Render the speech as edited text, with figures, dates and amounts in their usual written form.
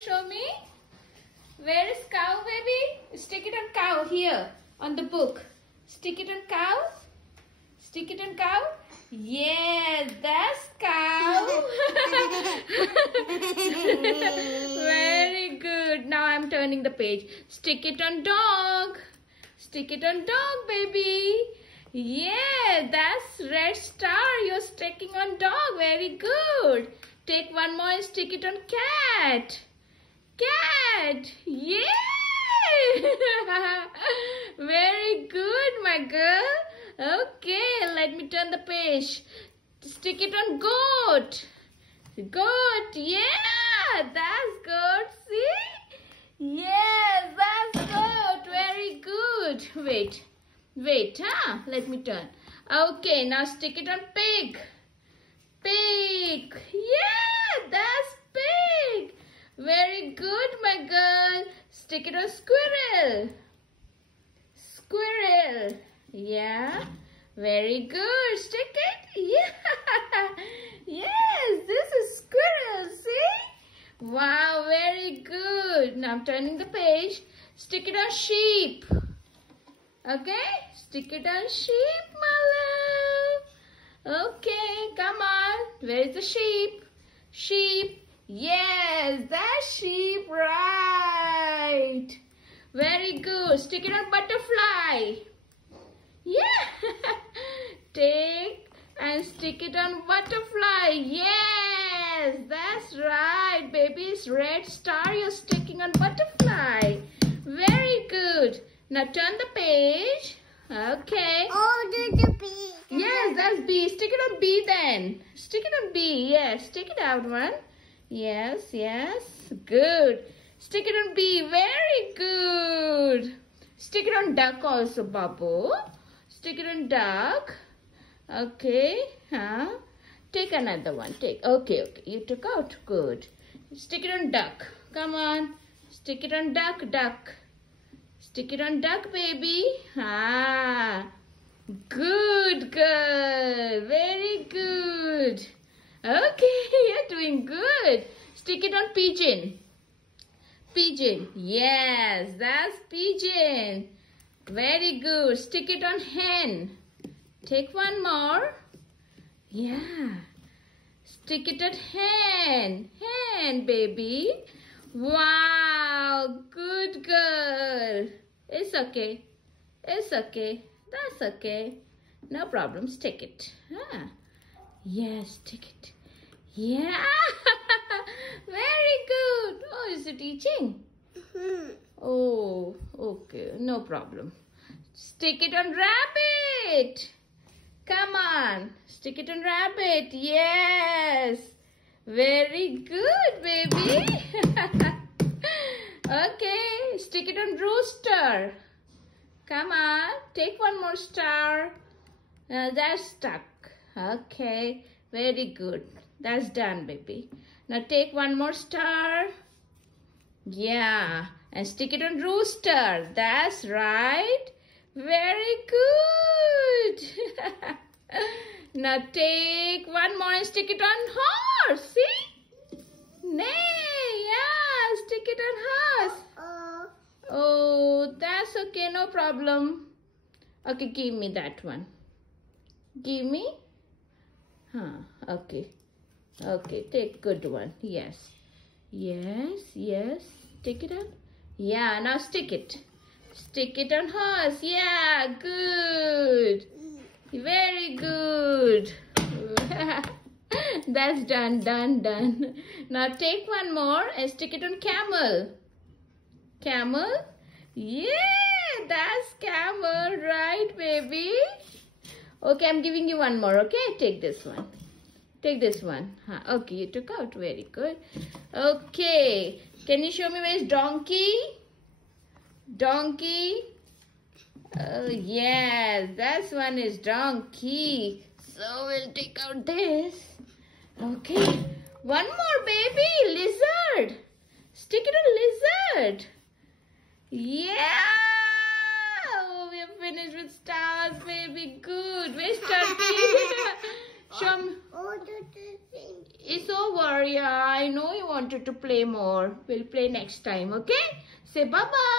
Show me. Where is cow, baby? Stick it on cow here on the book. Stick it on cow. Stick it on cow. Yes, that's cow. Very good. Now I'm turning the page. Stick it on dog. Stick it on dog, baby. Yeah, that's red star. You're sticking on dog. Very good. Take one more and stick it on cat. Cat. Yeah. Very good, my girl. Okay, let me turn the page. Stick it on goat. Goat. Yeah, that's good. See? Yes, that's good. Very good. Wait, let me turn. Okay, now stick it on pig. Pig. Yeah, that's pig. Very good, my girl. Stick it on squirrel. Squirrel. Yeah. Very good. Stick it. Yeah. Yes, this is squirrel. See? Wow, very good. Now I'm turning the page. Stick it on sheep. Okay? Stick it on sheep, my love. Okay, come on. Where is the sheep? Sheep. Yes, that's sheep, right. Very good. Stick it on butterfly. Yeah. Take and stick it on butterfly. Yes, that's right, baby. It's red star you're sticking on butterfly. Very good. Now turn the page. Okay. Oh, the bee. Yes, that's bee. Stick it on bee then. Stick it on bee. Yes, stick it out one. Yes. Good. Stick it on bee. Very good. Stick it on duck also, Babu. Stick it on duck. Okay. Take another one. Okay. You took out. Good. Stick it on duck. Come on. Stick it on duck. Stick it on duck, baby. Good girl. Very good. Okay, you're doing good. Stick it on pigeon. Pigeon. Yes, that's pigeon. Very good. Stick it on hen. Take one more. Yeah. Stick it on hen. Hen, baby. Wow, good girl. It's okay. That's okay. No problem. Stick it. Yes, stick it. Yeah. Very good. Oh, is it itching? Oh, okay. No problem. Stick it on rabbit. Come on. Stick it on rabbit. Yes. Very good, baby. Okay. Stick it on rooster. Come on. Take one more star. That's stuck. Okay. Very good. That's done, baby. Now take one more star. Yeah. And stick it on rooster. That's right. Very good. Now take one more and stick it on horse. See? Nay. Yeah. Stick it on horse. Oh, that's okay. No problem. Okay, give me that one. Give me. Okay. Okay, take good one. Yes. Stick it on. Yeah, now stick it. Stick it on horse. Yeah, good. Very good. That's done. Now take one more and stick it on camel. Camel? Yeah, that's camel, right, baby? Okay, I'm giving you one more, okay? Take this one. Okay, you took out. Very good. Okay, can you show me where is donkey? Donkey? Oh, yes, that one is donkey. So we'll take out this. Okay, one more, baby. Lizard. Stick it on lizard. Yeah. Oh, we are finished with stars, baby. Good. Where's turkey? Show me. Oh, the thing. It's over. Yeah, I know you wanted to play more. We'll play next time, okay? Say bye-bye.